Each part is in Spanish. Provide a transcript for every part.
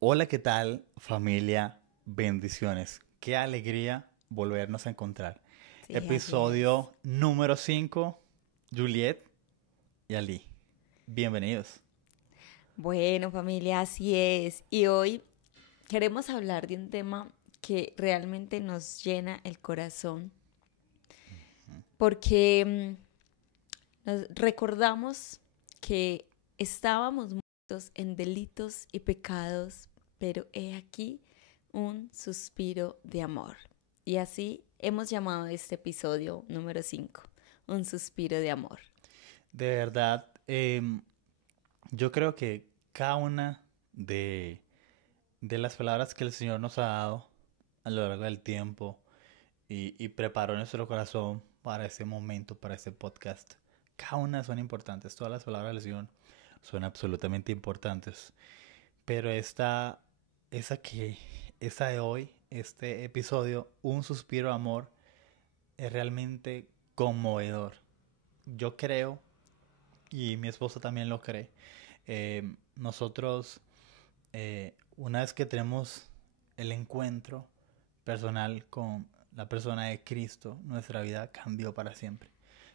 Hola, ¿qué tal, familia? Bendiciones. Qué alegría volvernos a encontrar. Sí, así es. Episodio número 5, Juliet y Ali. Bienvenidos. Bueno, familia, así es. Y hoy queremos hablar de un tema que realmente nos llena el corazón, porque nos recordamos que estábamos muertos en delitos y pecados, pero he aquí un suspiro de amor. Y así hemos llamado este episodio número 5, un suspiro de amor. De verdad, yo creo que cada una de las palabras que el Señor nos ha dado a lo largo del tiempo y preparó nuestro corazón para ese momento, para ese podcast, cada una son importantes. Todas las palabras del Señor son absolutamente importantes. Pero esa que, esa de hoy, este episodio, Un suspiro de amor, es realmente conmovedor. Yo creo, y mi esposa también lo cree, nosotros, una vez que tenemos el encuentro personal con la persona de Cristo, nuestra vida cambió para siempre.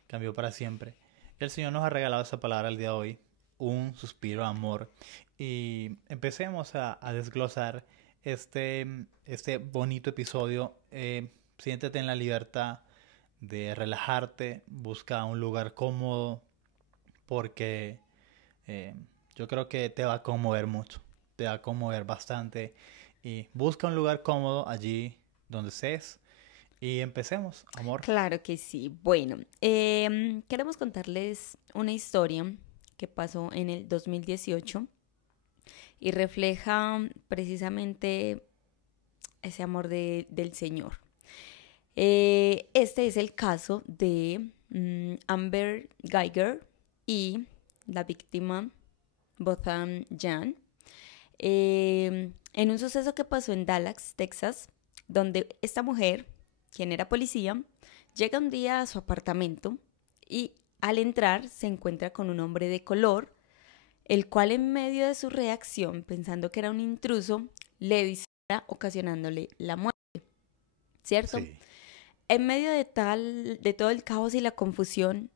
Cambió para siempre. El Señor nos ha regalado esa palabra el día de hoy, un suspiro de amor. Y empecemos a desglosar este bonito episodio. Siéntete en la libertad de relajarte, busca un lugar cómodo, porque eh, yo creo que te va a conmover mucho, te va a conmover bastante. Y busca un lugar cómodo allí donde estés. Y empecemos, amor. Claro que sí. Bueno, queremos contarles una historia que pasó en el 2018 y refleja precisamente ese amor del Señor. Este es el caso de Amber Geiger y la víctima Botham Jean. En un suceso que pasó en Dallas, Texas, donde esta mujer, quien era policía, llega un día a su apartamento y al entrar se encuentra con un hombre de color, el cual en medio de su reacción, pensando que era un intruso, le dispara ocasionándole la muerte, ¿cierto? Sí. En medio de todo el caos y la confusión,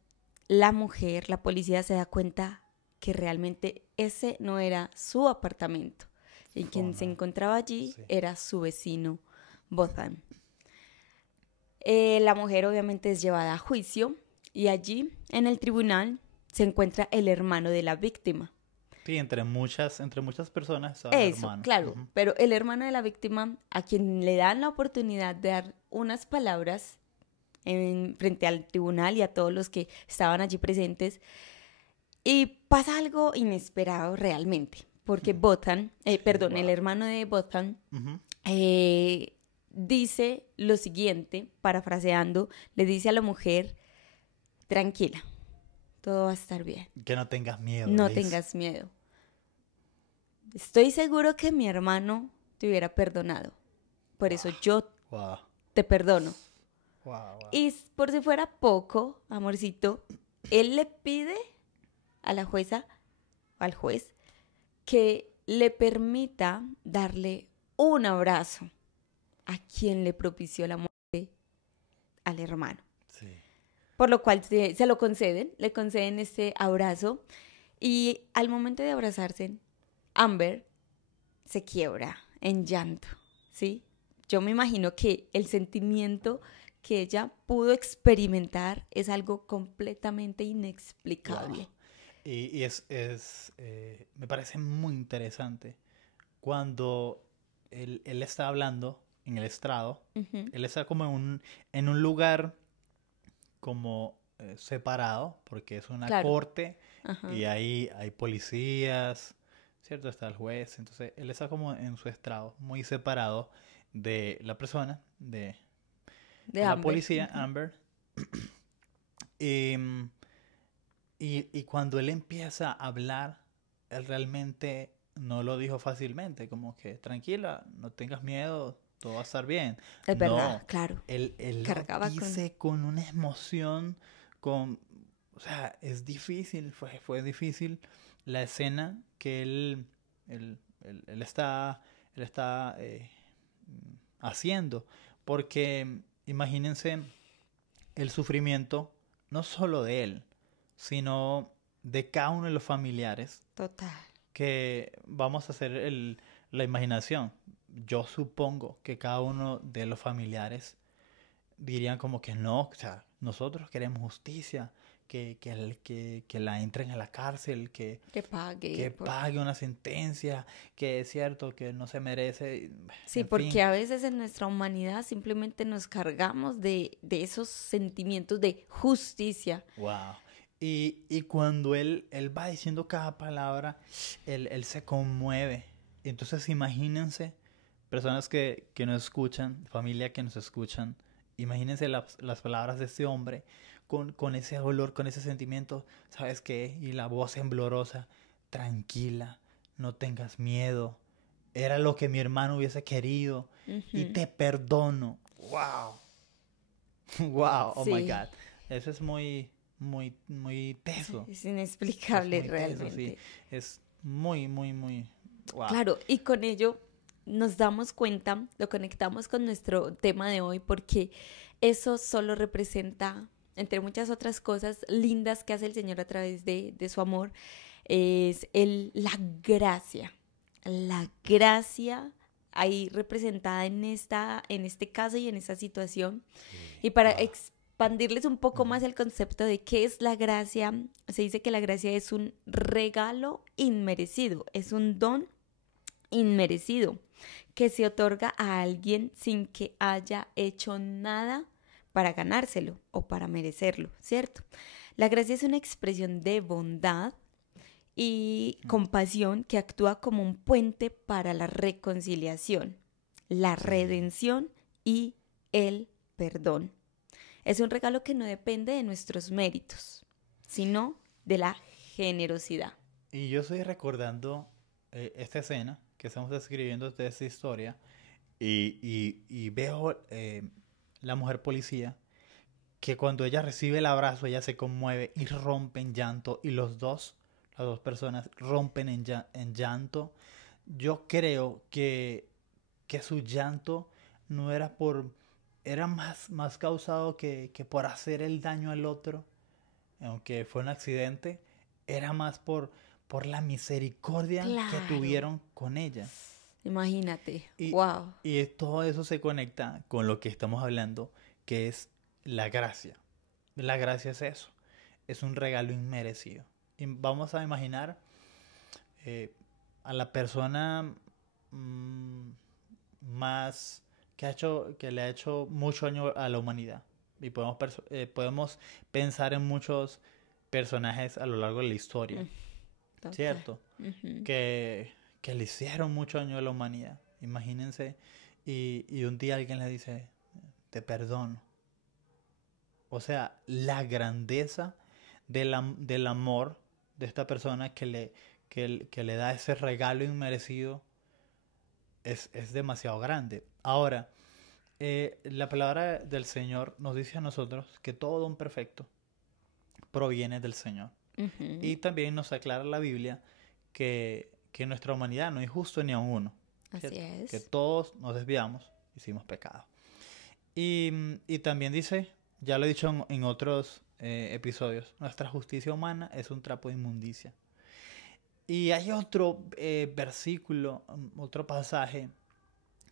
la mujer, la policía se da cuenta que realmente ese no era su apartamento. Y Oh, quien se no. encontraba allí Sí. era su vecino Botham. La mujer obviamente es llevada a juicio y allí en el tribunal se encuentra el hermano de la víctima. Sí, entre muchas personas estaba el Eso, hermano. claro, Ujú. pero el hermano de la víctima a quien le dan la oportunidad de dar unas palabras frente al tribunal y a todos los que estaban allí presentes. Y pasa algo inesperado realmente, porque Botan, Sí, perdón, el wow. hermano de Botan Ujú. eh, dice lo siguiente, parafraseando, le dice a la mujer, tranquila, todo va a estar bien, Que no tengas miedo, no le dice. tengas miedo. Estoy seguro que mi hermano te hubiera perdonado, por eso Wow, yo wow, te perdono. wow, wow. Y por si fuera poco, amorcito, él le pide a la jueza, al juez, que le permita darle un abrazo a quien le propició la muerte al hermano. Sí. Por lo cual se lo conceden, le conceden este abrazo y al momento de abrazarse, Amber se quiebra en llanto, ¿sí? Yo me imagino que el sentimiento que ella pudo experimentar es algo completamente Wow. inexplicable. Me parece muy interesante cuando él está hablando en el estrado. Ujú. Él está como en un lugar como separado, porque es una Claro. corte Ajá. y ahí hay policías, ¿cierto? Está el juez. Entonces él está como en su estrado, muy separado de la persona, De de la Amber. policía, Ujú. Amber. Y, y cuando él empieza a hablar, él realmente no lo dijo fácilmente, como que tranquila, no tengas miedo, todo va a estar bien. Es verdad, No, claro. él lo Cargaba con... dice con una emoción, con, o sea, es difícil, fue difícil la escena que él él está haciendo. Porque imagínense el sufrimiento no solo de él, sino de cada uno de los familiares, Total. que vamos a hacer la imaginación. Yo supongo que cada uno de los familiares dirían como que no, o sea, nosotros queremos justicia, que la entren a la cárcel, Que pague. que pague una sentencia, que es cierto que no se merece, Sí, en porque fin. a veces en nuestra humanidad simplemente nos cargamos de esos sentimientos de justicia. Wow. Y cuando él va diciendo cada palabra, él se conmueve. Entonces imagínense, personas que nos escuchan, familia que nos escuchan, imagínense las palabras de este hombre con ese dolor, con ese sentimiento, ¿sabes qué? Y la voz temblorosa, tranquila, no tengas miedo, era lo que mi hermano hubiese querido y Ujú. te perdono. ¡Wow! ¡Wow! Oh my Sí, God. Eso es muy teso. es Es inexplicable muy teso, sí. realmente. Es muy. ¡Wow! Claro, y con ello nos damos cuenta, lo conectamos con nuestro tema de hoy, porque eso solo representa, entre muchas otras cosas lindas que hace el Señor a través de su amor, es la gracia. La gracia ahí representada en este caso y en esta situación. Y para ¡Wow! expandirles un poco Ujú. más el concepto de qué es la gracia, se dice que la gracia es un regalo inmerecido, es un don inmerecido que se otorga a alguien sin que haya hecho nada para ganárselo o para merecerlo, ¿cierto? La gracia es una expresión de bondad y compasión que actúa como un puente para la reconciliación, la Sí. redención y el perdón. Es un regalo que no depende de nuestros méritos, sino de la generosidad. Y yo estoy recordando esta escena que estamos describiendo de esta historia y veo la mujer policía que cuando ella recibe el abrazo ella se conmueve y rompe en llanto y las dos personas rompen en llanto. Yo creo que su llanto no era era más causado que por hacer el daño al otro, aunque fue un accidente, era más por la misericordia que Claro, tuvieron con ella. imagínate, Y, wow. y todo eso se conecta con lo que estamos hablando, que es la gracia. La gracia es eso, es un regalo inmerecido. Y vamos a imaginar eh, a la persona mm, más que le ha hecho mucho daño a la humanidad. Y podemos pensar en muchos personajes a lo largo de la historia, Mm, total. ¿cierto? Ujú. Que le hicieron mucho daño a la humanidad. Imagínense, y un día alguien le dice, te perdono. O sea, la grandeza del amor de esta persona que le da ese regalo inmerecido es demasiado grande. Ahora, la palabra del Señor nos dice a nosotros que todo don perfecto proviene del Señor. Ujú. Y también nos aclara la Biblia que en nuestra humanidad no hay justo ni a uno, Así ¿cierto? Que es. todos nos desviamos, hicimos pecado. Y también dice, ya lo he dicho en otros episodios, nuestra justicia humana es un trapo de inmundicia. Y hay otro versículo, otro pasaje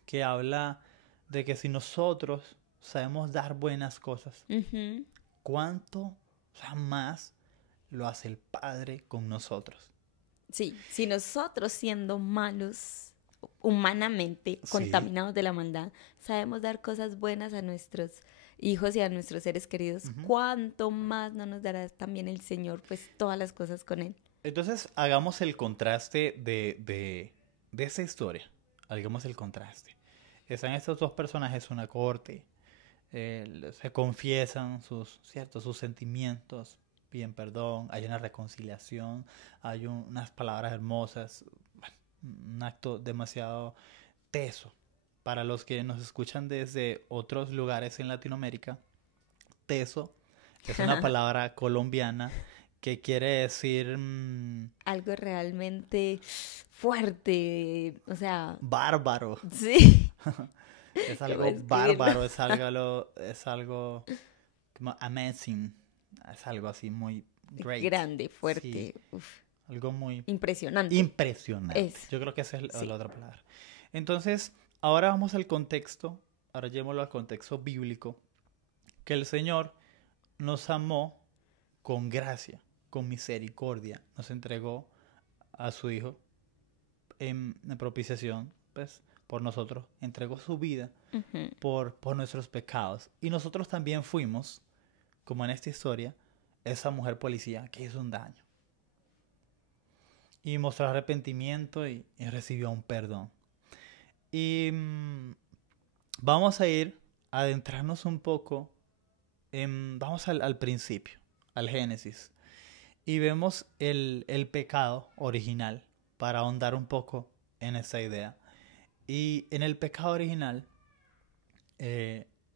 que habla de que si nosotros sabemos dar buenas cosas, Ujú. ¿cuánto, o sea, más lo hace el Padre con nosotros? Sí, si nosotros siendo malos, humanamente Sí. contaminados de la maldad, sabemos dar cosas buenas a nuestros hijos y a nuestros seres queridos, Ujú. ¿cuánto más no nos dará también el Señor, pues todas las cosas con Él? Entonces, hagamos el contraste de esa historia. Hagamos el contraste. Están estos dos personajes en una corte, se confiesan sus sentimientos, piden perdón, hay una reconciliación, hay unas palabras hermosas, bueno, un acto demasiado teso. Para los que nos escuchan desde otros lugares en Latinoamérica, teso es una palabra colombiana que quiere decir Algo realmente fuerte, o sea, bárbaro. sí, Es ¿cómo algo escribirlo? bárbaro, es algo como amazing, es algo así muy great. Grande, Sí, fuerte, uf, algo muy impresionante. impresionante. Es, Yo creo que esa es sí. la otra palabra. Entonces, ahora vamos al contexto, ahora llevémoslo al contexto bíblico, que el Señor nos amó con gracia, con misericordia, nos entregó a su Hijo en propiciación, pues, por nosotros, entregó su vida Ujú, por nuestros pecados. Y nosotros también fuimos, como en esta historia, esa mujer policía que hizo un daño. Y mostró arrepentimiento y recibió un perdón. Y vamos a ir a adentrarnos un poco, vamos al principio, al Génesis. Y vemos el pecado original para ahondar un poco en esa idea. Y en el pecado original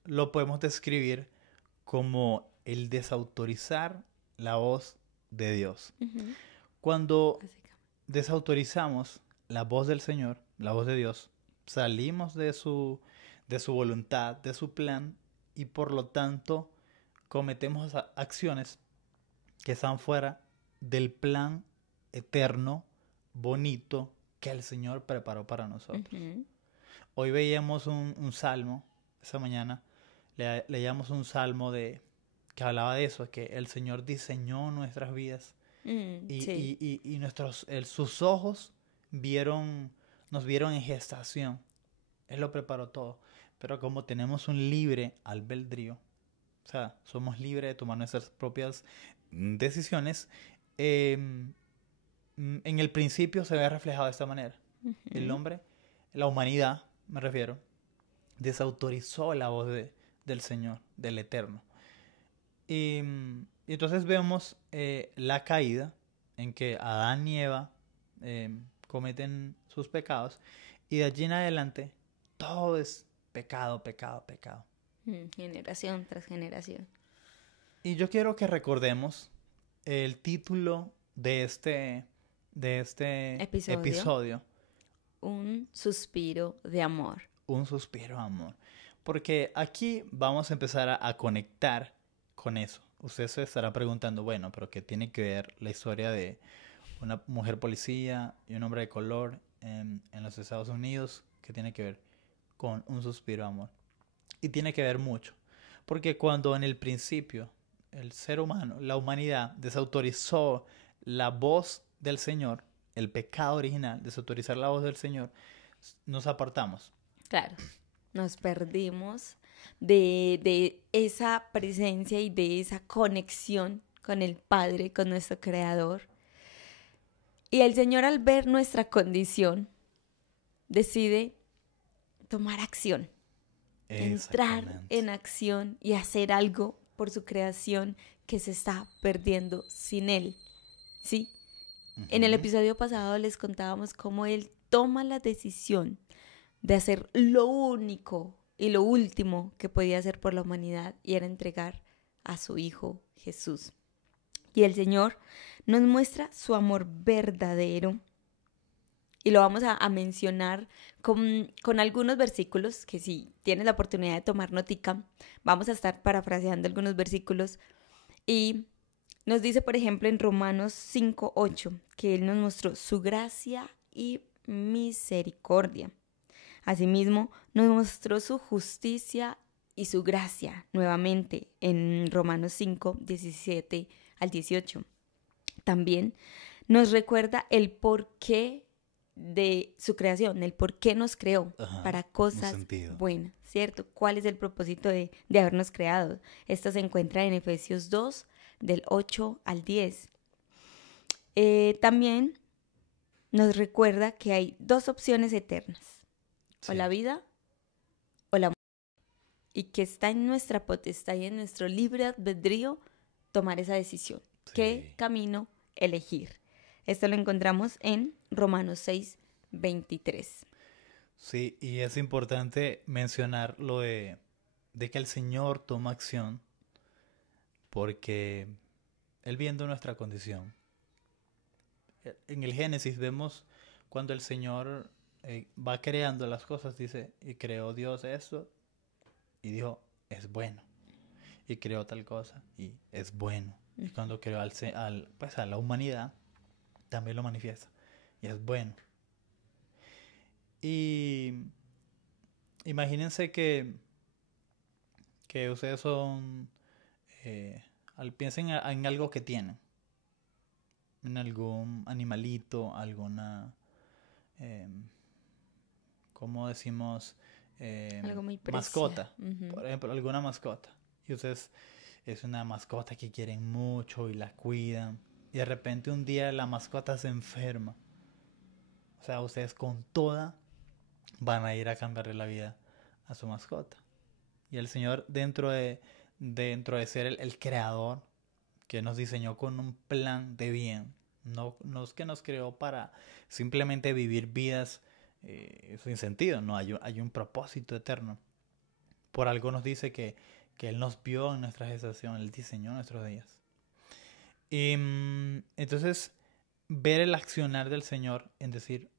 lo podemos describir como el desautorizar la voz de Dios. ujú, Cuando básicamente. desautorizamos la voz del Señor, la voz de Dios, salimos de su voluntad, de su plan, y por lo tanto cometemos acciones que están fuera del plan eterno, bonito, que el Señor preparó para nosotros. Ujú, Hoy veíamos un salmo, esa mañana leíamos un salmo que hablaba de eso, que el Señor diseñó nuestras vidas sí. y sus ojos vieron, nos vieron en gestación. Él lo preparó todo. Pero como tenemos un libre albedrío, o sea, somos libres de tomar nuestras propias decisiones, en el principio se ve reflejado de esta manera. El Ujú, hombre, la humanidad, me refiero, desautorizó la voz del Señor, del Eterno. Y entonces vemos la caída en que Adán y Eva cometen sus pecados y de allí en adelante todo es pecado, pecado, pecado. generación tras generación. Y yo quiero que recordemos el título de este Episodio, episodio, un suspiro de amor. Un suspiro de amor. Porque aquí vamos a empezar a conectar con eso. Usted se estará preguntando, bueno, pero ¿qué tiene que ver la historia de una mujer policía y un hombre de color en los Estados Unidos? ¿Qué tiene que ver con un suspiro de amor? Y tiene que ver mucho. Porque cuando en el principio el ser humano, la humanidad, desautorizó la voz del Señor, el pecado original, desautorizar la voz del Señor, nos apartamos. Claro, nos perdimos de esa presencia y de esa conexión con el Padre, con nuestro Creador. Y el Señor, al ver nuestra condición, decide tomar acción, entrar Exactamente. en acción y hacer algo por su creación que se está perdiendo sin Él. ¿Sí? En el Ujú. episodio pasado les contábamos cómo Él toma la decisión de hacer lo único y lo último que podía hacer por la humanidad, y era entregar a su Hijo Jesús. Y el Señor nos muestra su amor verdadero, y lo vamos a mencionar con algunos versículos que, si tienes la oportunidad de tomar notica, vamos a estar parafraseando algunos versículos. Y nos dice, por ejemplo, en Romanos 5:8, que Él nos mostró su gracia y misericordia. Asimismo, nos mostró su justicia y su gracia, nuevamente en Romanos 5:17 al 18. También nos recuerda el porqué de su creación, el por qué nos creó Ajá, para un cosas sentido. buenas, ¿cierto? ¿Cuál es el propósito de habernos creado? Esto se encuentra en Efesios 2, del 8 al 10. También nos recuerda que hay dos opciones eternas, o la Sí, vida o la muerte, y que está en nuestra potestad y en nuestro libre albedrío tomar esa decisión. ¿Qué sí. camino elegir? Esto lo encontramos en Romanos 6:23. Sí, y es importante mencionar lo de que el Señor toma acción porque Él viendo nuestra condición. En el Génesis vemos cuando el Señor va creando las cosas, dice, y creó Dios esto, y dijo, es bueno. Y creó tal cosa, y es bueno. Y cuando creó pues a la humanidad, también lo manifiesta, y es bueno. Y imagínense que ustedes son, piensen en algo que tienen, en algún animalito, alguna, eh, ¿cómo decimos? Algo muy preciado. Mascota, por ejemplo, alguna mascota. Y ustedes es una mascota que quieren mucho y la cuidan. Y de repente un día la mascota se enferma. O sea, ustedes con toda van a ir a cambiarle la vida a su mascota. Y el Señor, dentro de ser el creador que nos diseñó con un plan de bien, no es que nos creó para simplemente vivir vidas sin sentido, no, hay un propósito eterno. Por algo nos dice que Él nos vio en nuestra gestación, Él diseñó nuestros días. Y entonces, ver el accionar del Señor en decir,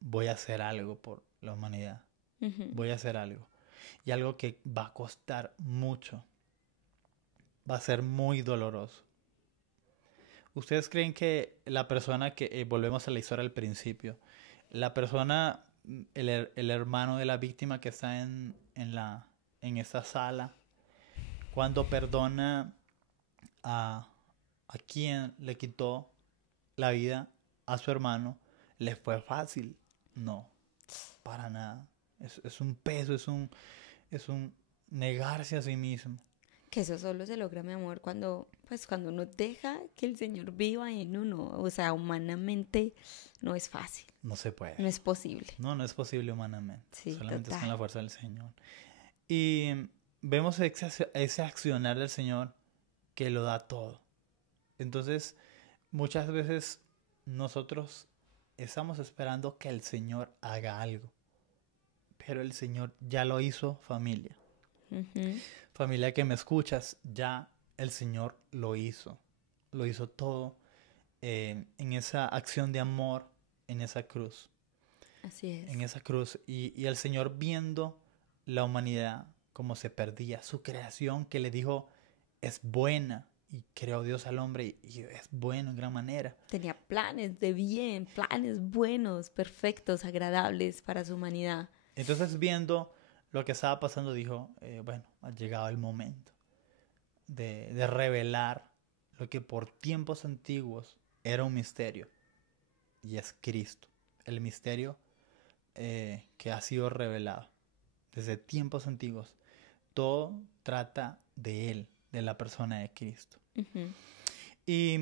voy a hacer algo por la humanidad, voy a hacer algo. Y algo que va a costar mucho, va a ser muy doloroso. ¿Ustedes creen que la persona que, volvemos a la historia al principio, la persona, el hermano de la víctima que está en esa sala, cuando perdona a quien le quitó la vida a su hermano, le fue fácil? No, para nada. Es un peso, es un negarse a sí mismo. Que eso solo se logra, mi amor, cuando uno deja que el Señor viva en uno. O sea, humanamente no es fácil. No se puede. No es posible. No es posible humanamente. Sí, solamente total. es con la fuerza del Señor. Y vemos ese accionar del Señor que lo da todo. Entonces, muchas veces nosotros estamos esperando que el Señor haga algo. Pero el Señor ya lo hizo, familia. Familia que me escuchas, ya el Señor lo hizo. Lo hizo todo en esa acción de amor, en esa cruz. Así es. En esa cruz. Y el Señor viendo la humanidad como se perdía, su creación que le dijo es buena, y creó Dios al hombre y es bueno en gran manera. Tenía planes de bien, planes buenos, perfectos, agradables para su humanidad. Entonces, viendo lo que estaba pasando, dijo, bueno, ha llegado el momento de revelar lo que por tiempos antiguos era un misterio, y es Cristo, el misterio que ha sido revelado desde tiempos antiguos. Todo trata de Él, de la persona de Cristo. Y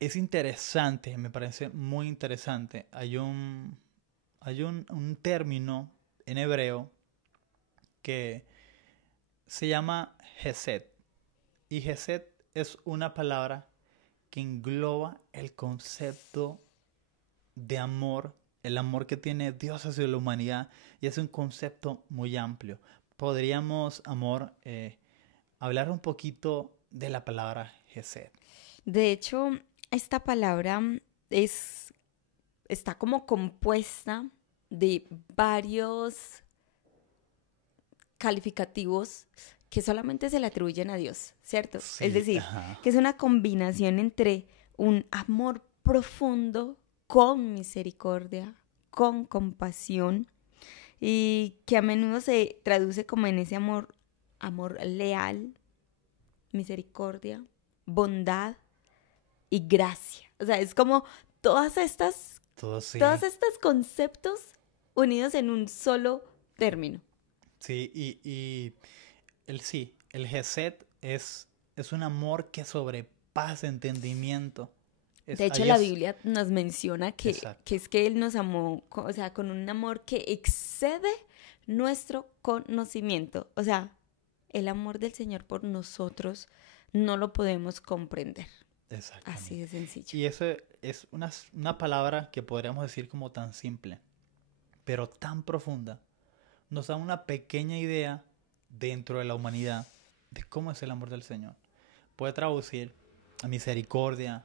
es interesante, me parece muy interesante. Hay un término en hebreo que se llama Hesed. Y Hesed es una palabra que engloba el concepto de amor, el amor que tiene Dios hacia la humanidad, y es un concepto muy amplio. Podríamos, amor, hablar un poquito de la palabra Hesed. De hecho, esta palabra está como compuesta de varios calificativos que solamente se le atribuyen a Dios, ¿cierto? Sí, es decir, ajá. que es una combinación entre un amor profundo con misericordia, con compasión, y que a menudo se traduce como en ese amor leal, misericordia, bondad y gracia. O sea, es como todos estos conceptos unidos en un solo término. Sí, y el Hesed es un amor que sobrepasa entendimiento. De hecho, la Biblia nos menciona que es que Él nos amó, o sea, con un amor que excede nuestro conocimiento. O sea, el amor del Señor por nosotros no lo podemos comprender. Exactamente. Así de sencillo. Y eso es una palabra que podríamos decir como tan simple, pero tan profunda. Nos da una pequeña idea dentro de la humanidad de cómo es el amor del Señor. Puede traducir a misericordia,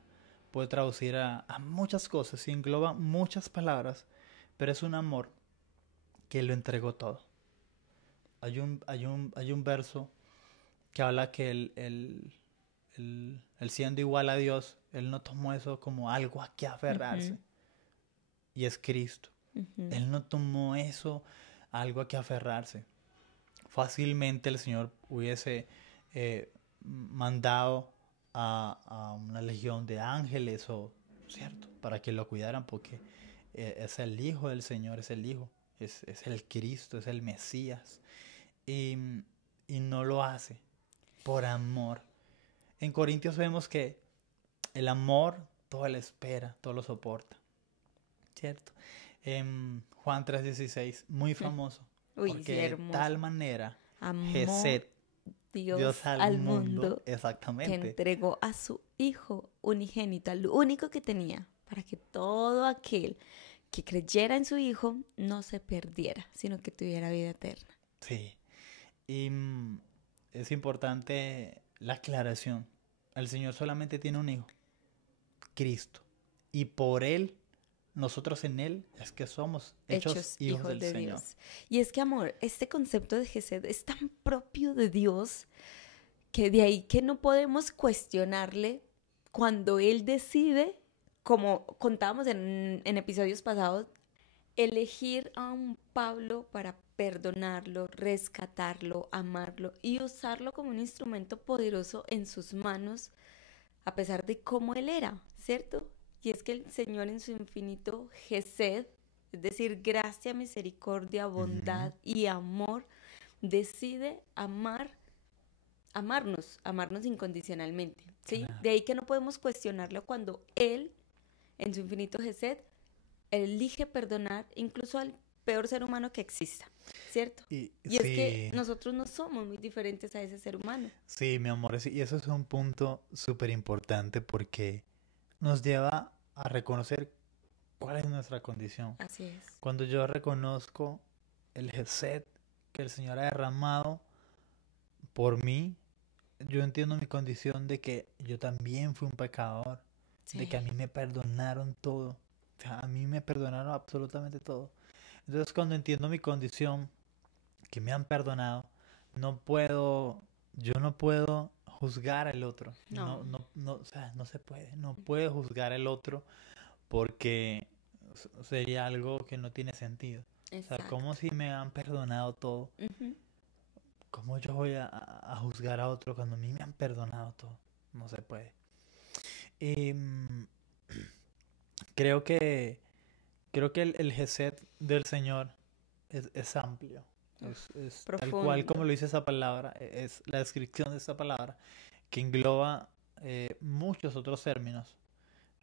puede traducir a muchas cosas y engloba muchas palabras, pero es un amor que lo entregó todo. Hay un verso que habla que él siendo igual a Dios, él no tomó eso como algo a que aferrarse, Ujú, y es Cristo. ujú. Él no tomó eso algo a que aferrarse. Fácilmente el Señor hubiese mandado a una legión de ángeles, o cierto, para que lo cuidaran, porque es el Hijo del Señor, es el Hijo, es el Cristo, es el Mesías, y, y no lo hace por amor. En Corintios vemos que el amor todo lo espera, todo lo soporta, ¿cierto? En Juan 3:16, muy famoso, Uy, sí, porque de hermoso. tal manera Amó Gesed, Dios Dios al al mundo, mundo que exactamente. entregó a su Hijo unigénito, lo único que tenía, para que todo aquel que creyera en su Hijo no se perdiera, sino que tuviera vida eterna. Sí. Y es importante la aclaración. El Señor solamente tiene un hijo, Cristo. Y por Él, nosotros en Él, es que somos hechos Hechos hijos hijos del de Señor. Dios. Y es que, amor, este concepto de Gesed es tan propio de Dios que de ahí que no podemos cuestionarle cuando Él decide, como contábamos en episodios pasados, elegir a un Pablo para perdonarlo, rescatarlo, amarlo y usarlo como un instrumento poderoso en sus manos, a pesar de cómo él era, ¿cierto? Y es que el Señor en su infinito gesed, es decir, gracia, misericordia, Ujú. bondad y amor, decide amarnos incondicionalmente, ¿sí? Claro. De ahí que no podemos cuestionarlo cuando Él, en su infinito gesed, elige perdonar incluso al peor ser humano que exista, ¿cierto? Y Y es que sí, nosotros no somos muy diferentes a ese ser humano. sí, mi amor, y eso es un punto súper importante porque nos lleva a reconocer cuál es nuestra condición. Así es. Cuando yo reconozco el Gesed que el Señor ha derramado por mí, yo entiendo mi condición de que yo también fui un pecador, de que a Sí, mí me perdonaron todo, o sea, a mí me perdonaron absolutamente todo. Entonces cuando entiendo mi condición, que me han perdonado, no puedo, yo no puedo juzgar al otro, no, o sea, no se puede, no puedo juzgar al otro porque sería algo que no tiene sentido. O sea, como exacto. si me han perdonado todo, Ujú. ¿cómo yo voy a juzgar a otro cuando a mí me han perdonado todo? No se puede. Y creo que creo que el Gesed del Señor es amplio. Uf, Es tal cual como profundo. lo dice esa palabra, es la descripción de esa palabra que engloba muchos otros términos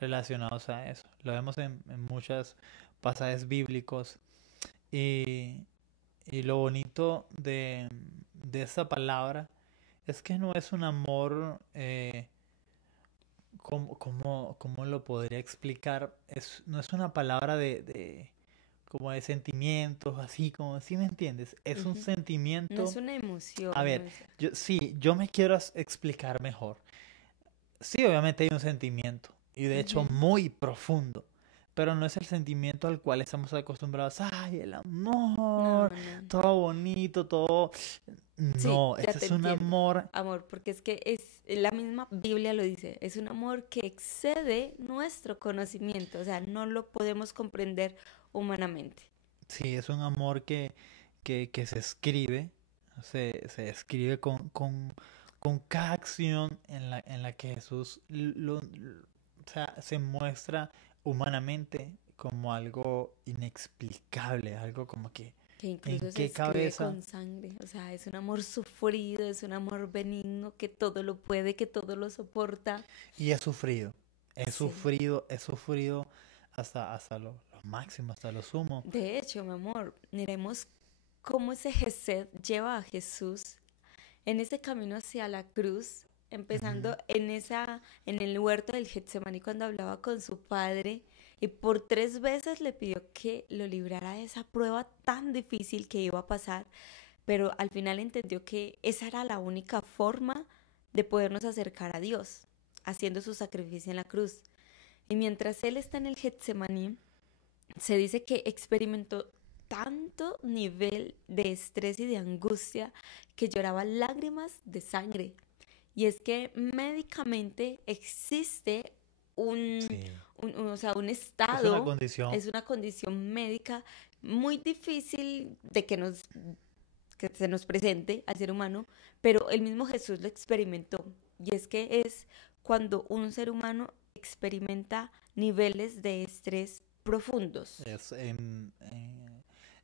relacionados a eso. Lo vemos en muchos pasajes bíblicos. Y, y lo bonito de esa palabra es que no es un amor, ¿cómo lo podría explicar? No es una palabra como de sentimientos, así como, ¿sí me entiendes? Es un Ujú. No es sentimiento. una emoción, A no ver, es... yo me quiero explicar mejor. Sí, obviamente hay un sentimiento, y de hecho Ujú. muy profundo, pero no es el sentimiento al cual estamos acostumbrados. Ay, el No, amor, no. todo bonito, todo. Sí, No, ya este te es un entiendo, amor. amor, porque es que es la misma Biblia lo dice, es un amor que excede nuestro conocimiento, o sea, no lo podemos comprender humanamente. Sí, es un amor que se escribe, se escribe con cada acción en la que Jesús o sea, se muestra humanamente como algo inexplicable, algo como que, Que ¿en incluso se qué escribe cabeza? con sangre, o sea, es un amor sufrido, es un amor benigno que todo lo puede, que todo lo soporta. Y he sufrido, Sí. he sufrido hasta lo máximo, hasta lo sumo. De hecho, mi amor, miremos cómo ese Gesed lleva a Jesús en ese camino hacia la cruz, Ujú. empezando en el huerto del Getsemaní cuando hablaba con su padre y por 3 veces le pidió que lo librara de esa prueba tan difícil que iba a pasar, pero al final entendió que esa era la única forma de podernos acercar a Dios. haciendo su sacrificio en la cruz. Y mientras él está en el Getsemaní, se dice que experimentó tanto nivel de estrés y de angustia que lloraba lágrimas de sangre. Y es que médicamente existe un, Sí. o sea, un Es una estado, condición. es una condición médica muy difícil de que se nos presente al ser humano, pero el mismo Jesús lo experimentó. Y es que es cuando un ser humano experimenta niveles de estrés profundos. Es en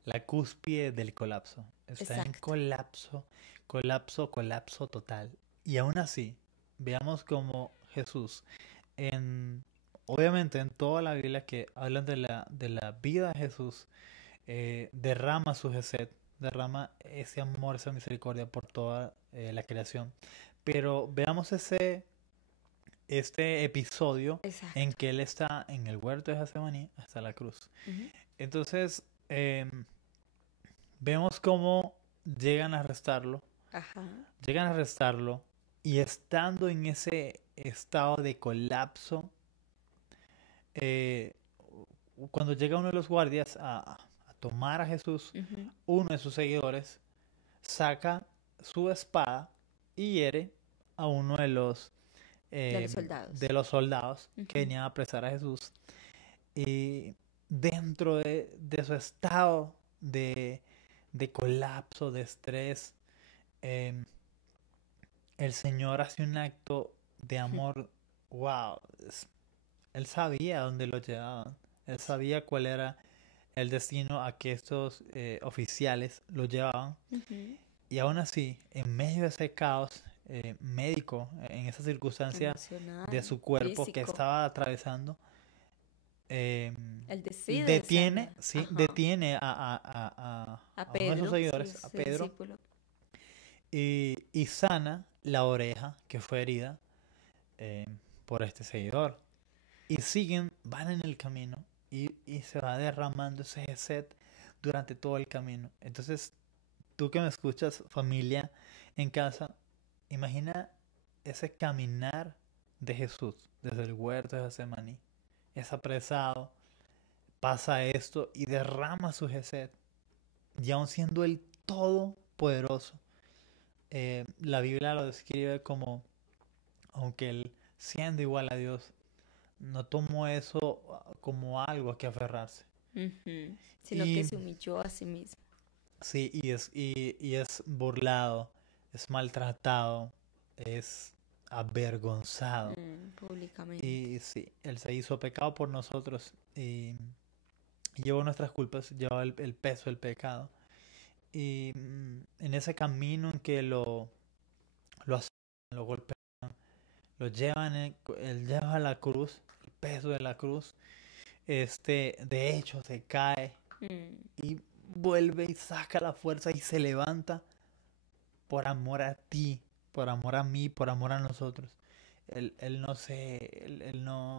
la cúspide del colapso. Está en Exacto. colapso, colapso, colapso total. Y aún así, veamos cómo Jesús, en, obviamente en toda la Biblia que hablan de la vida de Jesús, derrama su gesed, derrama ese amor, esa misericordia por toda la creación. Pero veamos este episodio en Exacto. que él está en el huerto de Getsemaní hasta la cruz. Ujú. Entonces, vemos cómo llegan a arrestarlo, Ajá. llegan a arrestarlo y estando en ese estado de colapso, eh, cuando llega uno de los guardias a tomar a Jesús, Ujú. uno de sus seguidores saca su espada y hiere a uno De los soldados. de los soldados que Ujú. venían a apresar a Jesús. Y dentro de su estado de colapso, de estrés, eh, el Señor hace un acto de amor. Wow, él sabía dónde lo llevaban, él sabía cuál era el destino a que estos oficiales lo llevaban. Ujú. Y aún así, en medio de ese caos médico, en esa circunstancia de Emocional, su cuerpo que físico. estaba atravesando, eh, Él decide detiene, sanar. sí, Ajá. detiene A a uno de sus Pedro, sí, seguidores, a ese Pedro, discípulo. y sana la oreja que fue herida eh, por este seguidor. Y siguen, van en el camino y se va derramando ese set durante todo el camino. Entonces, tú que me escuchas, familia en casa, imagina ese caminar de Jesús desde el huerto de Getsemaní. Es apresado, pasa esto y derrama su gesed. Y aun siendo el todopoderoso, la Biblia lo describe como, aunque él siendo igual a Dios, no tomó eso como algo a que aferrarse. Ujú. Sino que Y se humilló a sí mismo. sí, y es burlado, es maltratado, es avergonzado. Públicamente. Y sí, Él se hizo pecado por nosotros y llevó nuestras culpas, llevó el peso del pecado. Y en ese camino en que lo azotan, lo golpean, lo llevan, él lleva la cruz, el peso de la cruz, de hecho se cae Mm. y vuelve y saca la fuerza y se levanta por amor a ti, por amor a mí, por amor a nosotros. Él no se,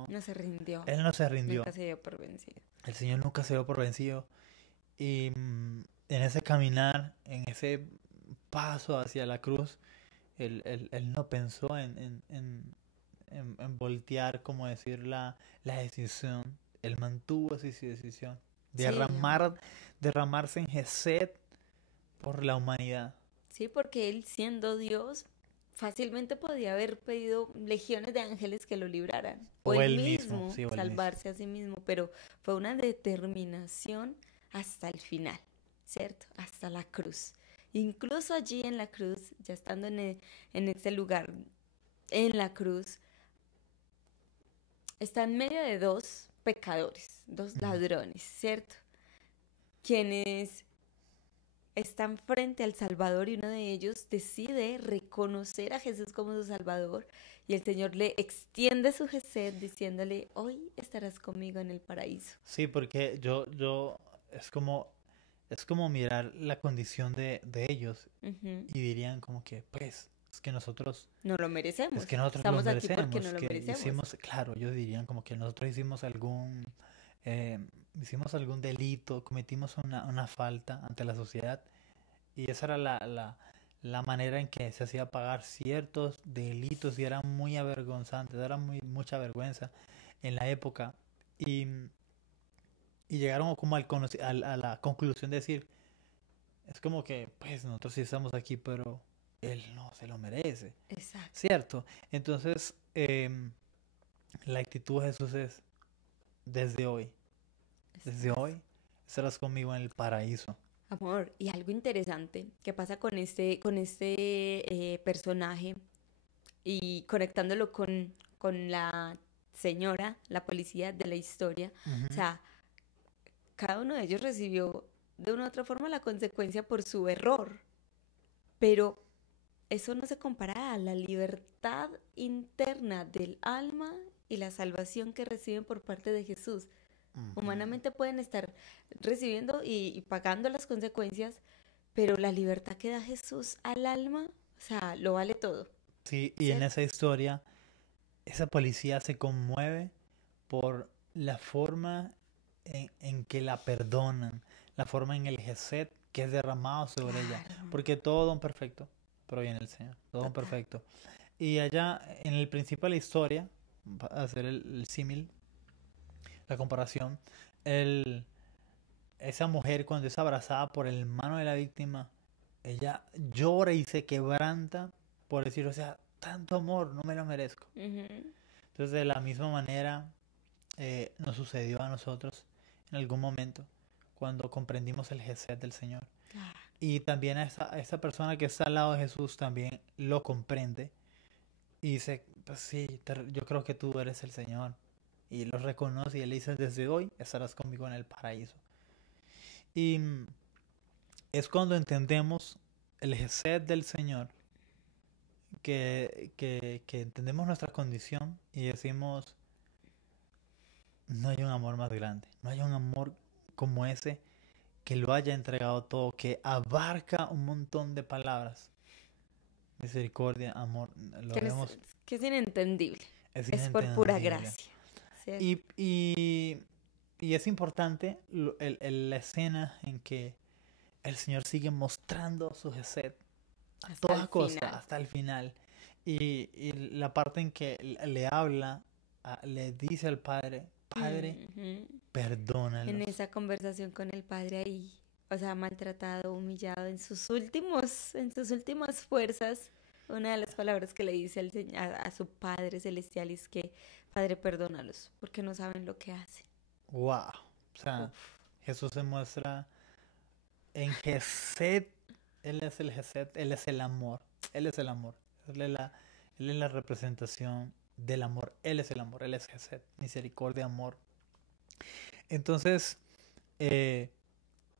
No se rindió. él no se rindió. Nunca se dio por vencido. El Señor nunca se dio por vencido. Y en ese caminar, en ese paso hacia la cruz, él no pensó en voltear, como decir, la decisión. Él mantuvo así su decisión. Sí, Derramarse en Gesed por la humanidad. sí, porque él siendo Dios, fácilmente podía haber pedido legiones de ángeles que lo libraran. O O él él mismo, mismo sí, o él mismo. salvarse a sí mismo. Pero fue una determinación hasta el final, ¿cierto? Hasta la cruz. Incluso allí en la cruz, ya estando en ese lugar, en la cruz, está en medio de dos pecadores, dos Ujú. ladrones, ¿cierto? Quienes están frente al Salvador y uno de ellos decide reconocer a Jesús como su Salvador y el Señor le extiende su gesed diciéndole, hoy estarás conmigo en el paraíso. Sí, porque es como mirar la condición de ellos Ujú. y dirían como que, pues, No lo es merecemos. que nosotros lo Estamos aquí porque no merecemos, lo que merecemos. hicimos, claro, ellos dirían como que nosotros eh, hicimos algún delito, cometimos una falta ante la sociedad y esa era la manera en que se hacía pagar ciertos delitos y eran muy avergonzantes, era mucha vergüenza en la época. Y, y llegaron como a la conclusión de decir, es como que, pues nosotros sí estamos aquí, pero él no se lo merece, Exacto. ¿cierto? Entonces, la actitud de Jesús es, desde Exacto. hoy, estarás conmigo en el paraíso. Amor, y algo interesante que pasa con este personaje y conectándolo con la señora, la policía de la historia. O Ujú. sea, cada uno de ellos recibió de una u otra forma la consecuencia por su error, pero eso no se compara a la libertad interna del alma y la salvación que reciben por parte de Jesús. Ujú. Humanamente pueden estar recibiendo y pagando las consecuencias, pero la libertad que da Jesús al alma, o sea, lo vale todo, Sí, y en ¿cierto? esa historia, esa policía se conmueve por la forma en que la perdonan, la forma en el gesed que es derramado sobre ella, Claro, porque todo don perfecto proviene del Señor, todo don total. perfecto. Y allá, en el principio de la historia, para hacer el símil, la comparación, el, esa mujer cuando es abrazada por el mano de la víctima, ella llora y se quebranta por decir, o sea, tanto amor, no me lo merezco. Ujú. Entonces, de la misma manera, nos sucedió a nosotros en algún momento cuando comprendimos el gesed del Señor. Claro. Y también a esa persona que está al lado de Jesús también lo comprende y dice, pues sí, yo creo que tú eres el Señor. Y lo reconoce y le dice, desde hoy estarás conmigo en el paraíso. Y es cuando entendemos el gesed del Señor, que entendemos nuestra condición y decimos, no hay un amor más grande, no hay un amor como ese que lo haya entregado todo, que abarca un montón de palabras. Misericordia, amor, lo Que, no es, vemos, que es inentendible. es Es por pura inentendible. gracia, ¿cierto? Y, y, y es importante la escena en que el Señor sigue mostrando su gesed a Hasta el toda costa, final. hasta el final. Y la parte en que le habla, le dice al Padre, Padre, Ujú. En perdónalos. esa conversación con el padre ahí, o sea, maltratado, humillado en sus últimas fuerzas, una de las palabras que le dice a su Padre Celestial es que, Padre, perdónalos, porque no saben lo que hacen. Wow. O sea, Uf, Jesús se muestra en Gesed. Él es el Gesed, Él es el amor. Él es el amor. Él es la representación del amor. Él es el amor. Él es Gesed. Misericordia, amor. Entonces, eh,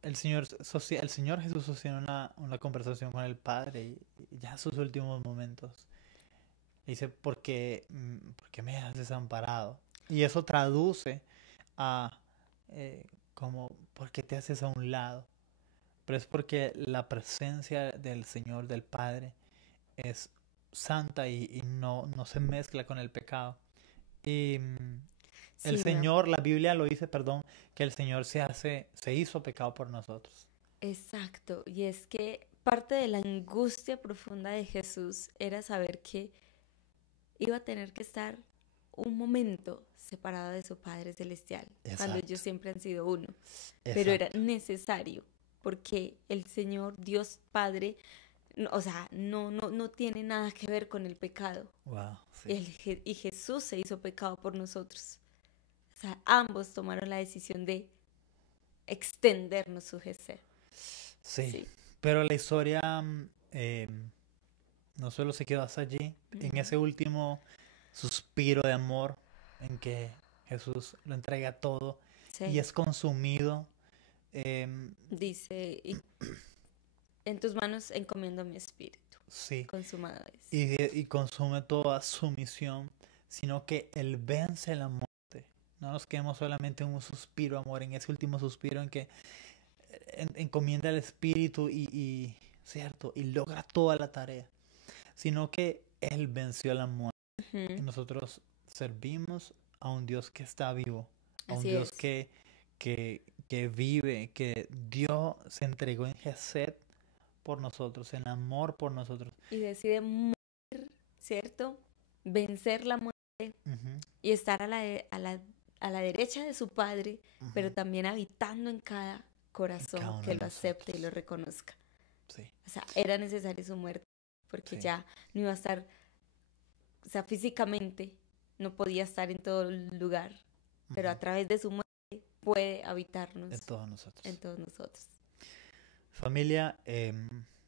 el Señor Jesús sostiene una conversación con el Padre y ya en sus últimos momentos dice, ¿por qué me has desamparado? Y eso traduce a como, ¿por qué te haces a un lado? Pero es porque la presencia del Señor, del Padre, es santa y no se mezcla con el pecado. Y el sí, mi amor. Señor, la Biblia lo dice, perdón, que el Señor se hizo pecado por nosotros. Exacto. Y es que parte de la angustia profunda de Jesús era saber que iba a tener que estar un momento separado de su Padre Celestial, cuando ellos Exacto, siempre han sido uno. Pero era exacto. necesario, porque el Señor Dios Padre, o sea, no tiene nada que ver con el pecado. Wow, sí. Y Jesús se hizo pecado por nosotros. O sea, ambos tomaron la decisión de extendernos su gesed. Sí, Sí. pero la historia no solo se quedó hasta allí, en Ujú. ese último suspiro de amor en que Jesús lo entrega todo y Sí. es consumido. em, Dice, y en tus manos encomiendo mi espíritu. sí, Consumado es. y consume toda su misión, sino que Él vence la muerte. No nos quedemos solamente en un suspiro, amor, en ese último suspiro en que encomienda el espíritu ¿cierto? Y logra toda la tarea, sino que Él venció la muerte. Y Ujú. nosotros servimos a un Dios que está vivo, a un Así Dios es. que vive, que Dios se entregó en Gesed por nosotros, en amor por nosotros. Y decide morir, ¿cierto? Vencer la muerte Ujú, y estar a la derecha de su Padre, pero ujú. también habitando en cada En corazón cada uno que de lo acepte y lo nosotros. reconozca. Sí, O sea, era necesaria su muerte porque sí. ya no iba a estar, o sea, físicamente no podía estar en todo lugar, pero Ujú. a través de su muerte puede En habitarnos todos nosotros. en todos nosotros. Familia,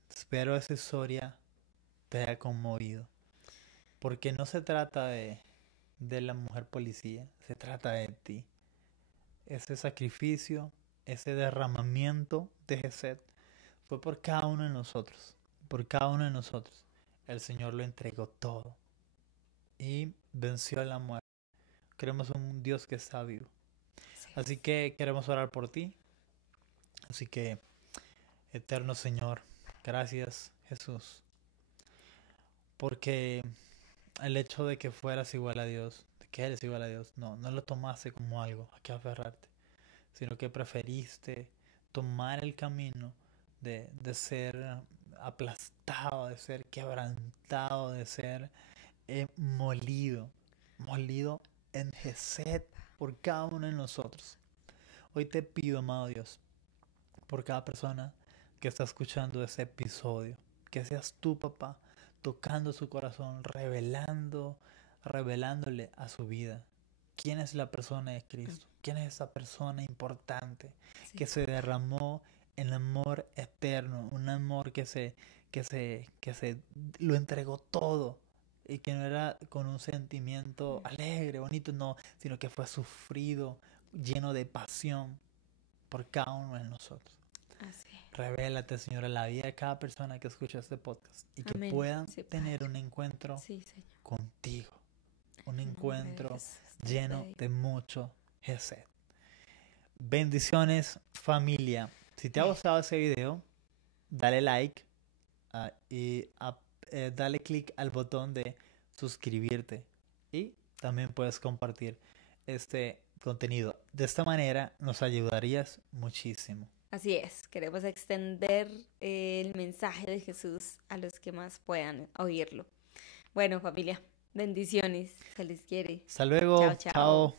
espero esa historia te haya conmovido. Porque no se trata de la mujer policía, se trata de ti. Ese sacrificio, ese derramamiento de Gesed fue por cada uno de nosotros. Por cada uno de nosotros. El Señor lo entregó todo y venció a la muerte. Creemos en un Dios que está vivo. Así Así es. que queremos orar por ti. Así que, eterno Señor, gracias Jesús. Porque el hecho de que fueras igual a Dios, de que eres igual a Dios, no lo tomaste como algo a que aferrarte, sino que preferiste tomar el camino de ser aplastado, de ser quebrantado, de ser molido, molido en Gesed por cada uno de nosotros. Hoy te pido, amado Dios, por cada persona que está escuchando este episodio, que seas tú, papá, tocando su corazón, revelándole a su vida quién es la persona de Cristo, quién es esa persona importante Sí, que se derramó en amor eterno, un amor que se lo entregó todo y que no era con un sentimiento alegre, bonito, no, sino que fue sufrido, lleno de pasión por cada uno de nosotros. así es. Revélate, Señor, en la vida de cada persona que escucha este podcast y que Amén. puedan Sí, tener Padre. un encuentro Sí, Señor. contigo. Un En nombre de encuentro Jesús te lleno pedí. de mucho Gesed. Bendiciones, familia. Si te ha gustado ese video, dale like y dale click al botón de suscribirte. Y también puedes compartir este contenido. De esta manera nos ayudarías muchísimo. Así es, queremos extender el mensaje de Jesús a los que más puedan oírlo. Bueno, familia, bendiciones, se les quiere. Hasta Chao, luego. chao. Chao.